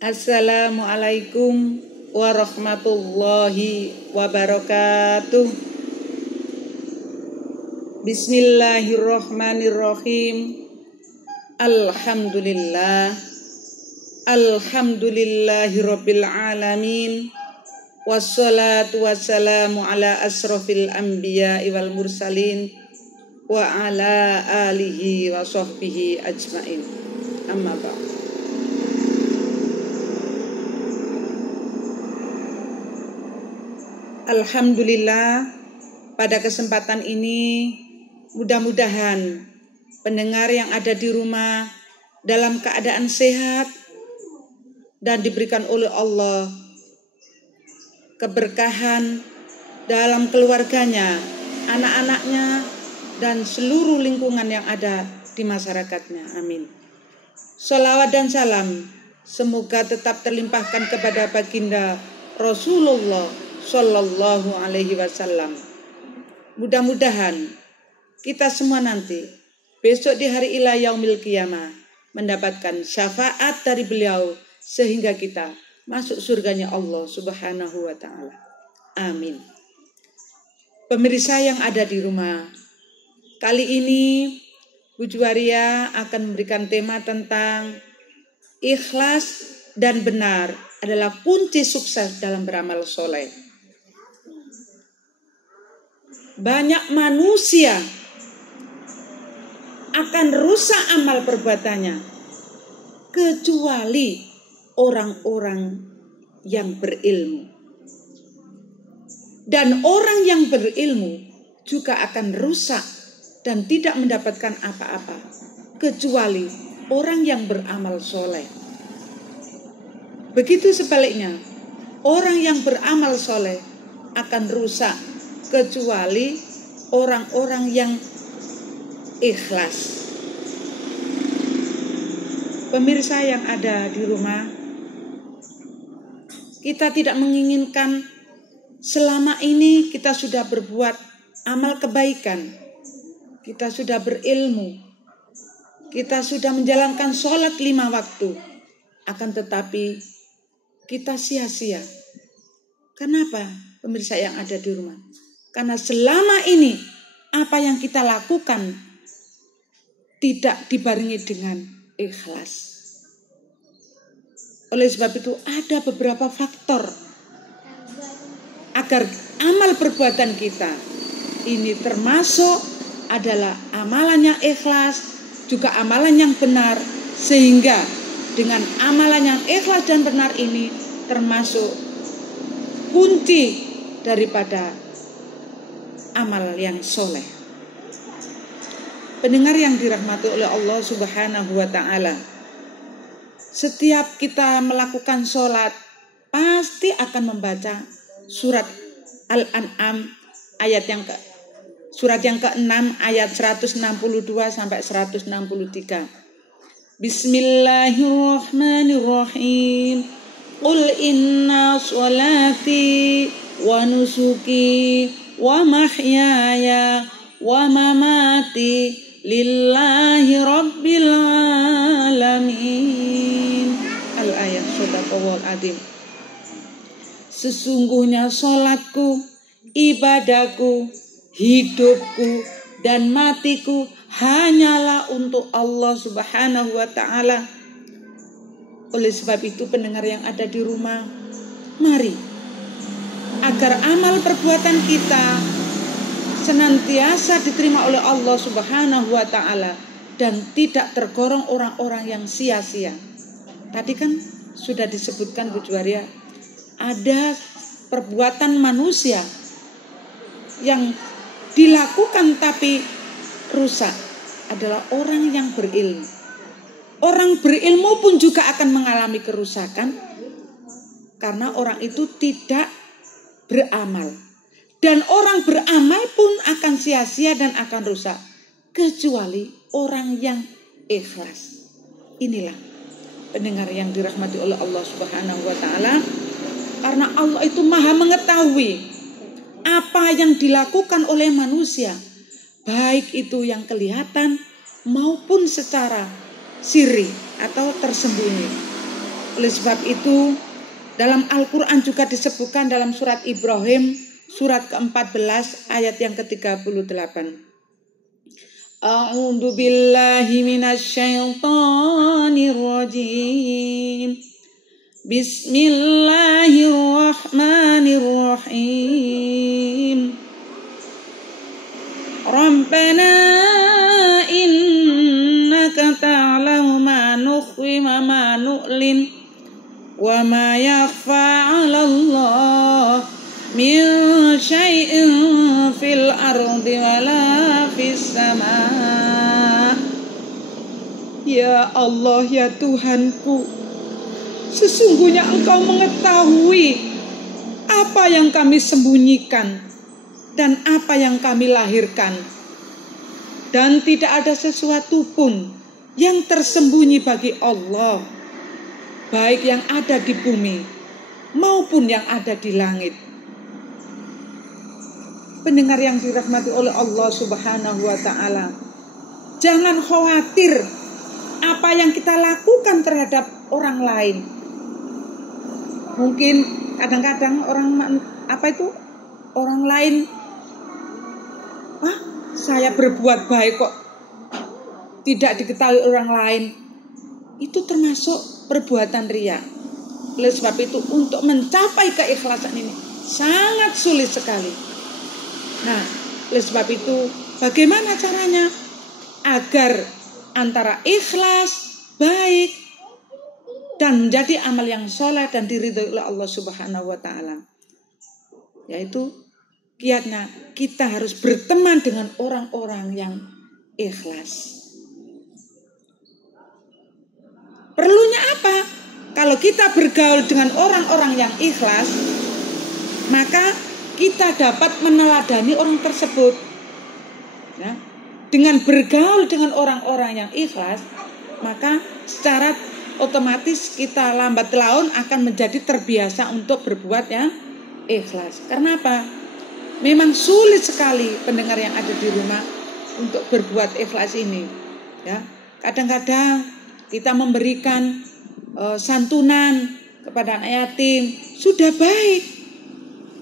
Assalamualaikum warahmatullahi wabarakatuh. Bismillahirrahmanirrahim. Alhamdulillahirabbil alamin. Wassalatu wassalamu ala asrofil anbiya'i wal mursalin wa ala alihi wa sahbihi ajmain. Amma ba'd. Alhamdulillah, pada kesempatan ini mudah-mudahan pendengar yang ada di rumah dalam keadaan sehat dan diberikan oleh Allah keberkahan dalam keluarganya, anak-anaknya, dan seluruh lingkungan yang ada di masyarakatnya. Amin. Sholawat dan salam semoga tetap terlimpahkan kepada baginda Rasulullah Sallallahu Alaihi Wasallam. Mudah-mudahan kita semua nanti besok di hari ila yaumil qiyamah mendapatkan syafaat dari beliau sehingga kita masuk surganya Allah Subhanahu wa taala. Amin. Pemirsa yang ada di rumah, kali ini Bu Juwaria akan memberikan tema tentang ikhlas dan benar adalah kunci sukses dalam beramal soleh. Banyak manusia akan rusak amal perbuatannya kecuali orang-orang yang berilmu. Dan orang yang berilmu juga akan rusak dan tidak mendapatkan apa-apa kecuali orang yang beramal soleh. Begitu sebaliknya, orang yang beramal soleh akan rusak kecuali orang-orang yang ikhlas. Pemirsa yang ada di rumah, kita tidak menginginkan selama ini kita sudah berbuat amal kebaikan, kita sudah berilmu, kita sudah menjalankan sholat 5 waktu, akan tetapi kita sia-sia. Kenapa, pemirsa yang ada di rumah? Karena selama ini apa yang kita lakukan tidak dibarengi dengan ikhlas. Oleh sebab itu ada beberapa faktor agar amal perbuatan kita ini termasuk adalah amalan yang ikhlas, juga amalan yang benar, sehingga dengan amalan yang ikhlas dan benar ini termasuk kunci daripada amal yang soleh. Pendengar yang dirahmati oleh Allah Subhanahu wa ta'ala, setiap kita melakukan sholat pasti akan membaca surat Al-An'am surat yang ke-6 ayat 162 sampai 163. Bismillahirrahmanirrahim. Qul inna sholati wa nusuki wa mahyaya wa mamati lillahi rabbil alamin. Al-ayat Shadaqallahul Adzim. Sesungguhnya sholatku, ibadahku, hidupku, dan matiku hanyalah untuk Allah Subhanahu wa ta'ala. Oleh sebab itu pendengar yang ada di rumah, mari agar amal perbuatan kita senantiasa diterima oleh Allah Subhanahu wa ta'ala dan tidak tergolong orang-orang yang sia-sia. Tadi kan sudah disebutkan Bu Juwaria, ada perbuatan manusia yang dilakukan tapi rusak adalah orang yang berilmu. Orang berilmu pun juga akan mengalami kerusakan karena orang itu tidak beramal. Dan orang beramal pun akan sia-sia dan akan rusak kecuali orang yang ikhlas. Inilah pendengar yang dirahmati oleh Allah Subhanahu wa ta'ala, karena Allah itu maha mengetahui apa yang dilakukan oleh manusia, baik itu yang kelihatan maupun secara sirri atau tersembunyi. Oleh sebab itu, dalam Al-Quran juga disebutkan dalam surat Ibrahim, surat ke-14 ayat yang ke-38. A'udzu billahi minasyaitonir rajim. Bismillahirrahmanirrahim. Rabbana innaka ta'lamu ma nukhfi wa ma nu'lin wa ma yakhfa 'ala Allah min syai'in fil ardi wala fis sama. Ya Allah, ya Tuhanku, sesungguhnya Engkau mengetahui apa yang kami sembunyikan dan apa yang kami lahirkan, dan tidak ada sesuatu pun yang tersembunyi bagi Allah, baik yang ada di bumi maupun yang ada di langit. Pendengar yang dirahmati oleh Allah Subhanahu wa ta'ala, jangan khawatir apa yang kita lakukan terhadap orang lain. Mungkin kadang-kadang orang lain, saya berbuat baik kok tidak diketahui orang lain. Itu termasuk perbuatan riya. Oleh sebab itu, untuk mencapai keikhlasan ini sangat sulit sekali. Nah, oleh sebab itu, bagaimana caranya agar antara ikhlas, baik, dan menjadi amal yang soleh dan diridhoi oleh Allah Subhanahu wa ta'ala? Yaitu kiatnya kita harus berteman dengan orang-orang yang ikhlas. Perlunya apa? Kalau kita bergaul dengan orang-orang yang ikhlas, maka kita dapat meneladani orang tersebut. Ya. Dengan bergaul dengan orang-orang yang ikhlas, maka secara otomatis kita lambat laun akan menjadi terbiasa untuk berbuat yang ikhlas. Karena apa? Memang sulit sekali pendengar yang ada di rumah untuk berbuat ikhlas ini. Ya, kadang-kadang kita memberikan santunan kepada anak yatim sudah baik,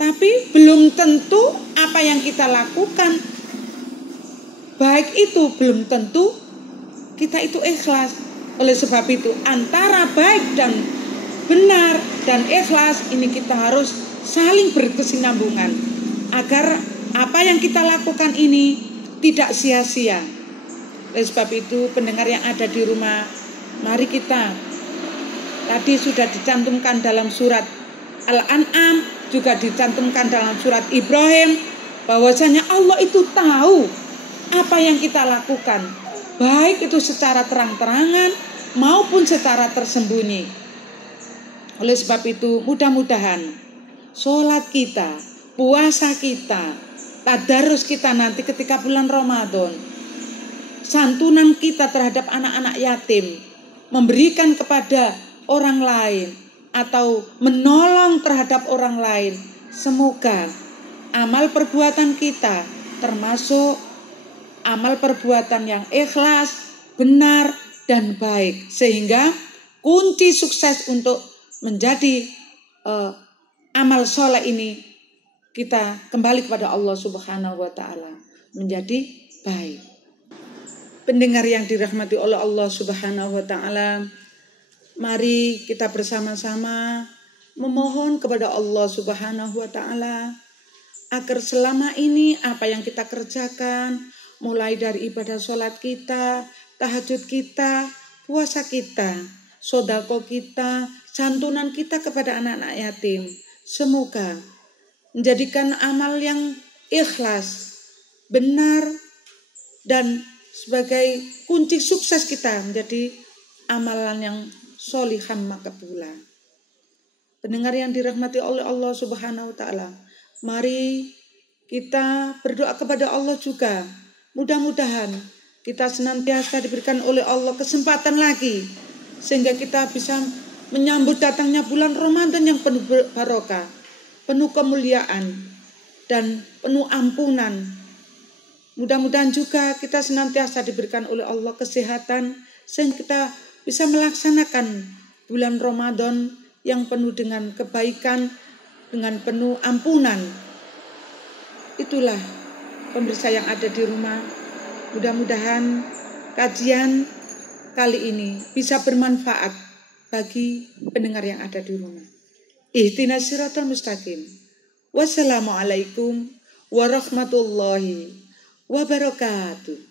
tapi belum tentu apa yang kita lakukan baik itu belum tentu kita itu ikhlas. Oleh sebab itu, antara baik dan benar dan ikhlas ini kita harus saling berkesinambungan agar apa yang kita lakukan ini tidak sia-sia. Oleh sebab itu, pendengar yang ada di rumah, mari kita, tadi sudah dicantumkan dalam surat Al-An'am, juga dicantumkan dalam surat Ibrahim, bahwasanya Allah itu tahu apa yang kita lakukan, baik itu secara terang-terangan maupun secara tersembunyi. Oleh sebab itu, mudah-mudahan sholat kita, puasa kita, tadarus kita nanti ketika bulan Ramadan, santunan kita terhadap anak-anak yatim, memberikan kepada orang lain atau menolong terhadap orang lain, semoga amal perbuatan kita termasuk amal perbuatan yang ikhlas, benar, dan baik, sehingga kunci sukses untuk menjadi amal soleh ini kita kembali kepada Allah Subhanahu wa ta'ala, menjadi baik. Pendengar yang dirahmati oleh Allah Subhanahu wa ta'ala, mari kita bersama-sama memohon kepada Allah Subhanahu wa ta'ala agar selama ini apa yang kita kerjakan, mulai dari ibadah sholat kita, tahajud kita, puasa kita, sodako kita, santunan kita kepada anak-anak yatim, semoga menjadikan amal yang ikhlas, benar, dan sebagai kunci sukses kita menjadi amalan yang solihah makbulah. Pendengar yang dirahmati oleh Allah Subhanahu wa ta'ala, mari kita berdoa kepada Allah juga. Mudah-mudahan kita senantiasa diberikan oleh Allah kesempatan lagi, sehingga kita bisa menyambut datangnya bulan Ramadan yang penuh barokah, penuh kemuliaan, dan penuh ampunan. Mudah-mudahan juga kita senantiasa diberikan oleh Allah kesehatan, sehingga kita bisa melaksanakan bulan Ramadan yang penuh dengan kebaikan, dengan penuh ampunan. Itulah pemirsa yang ada di rumah. Mudah-mudahan kajian kali ini bisa bermanfaat bagi pendengar yang ada di rumah. Ihdinas siratal mustaqim. Wassalamualaikum warahmatullahi wabarakatuh.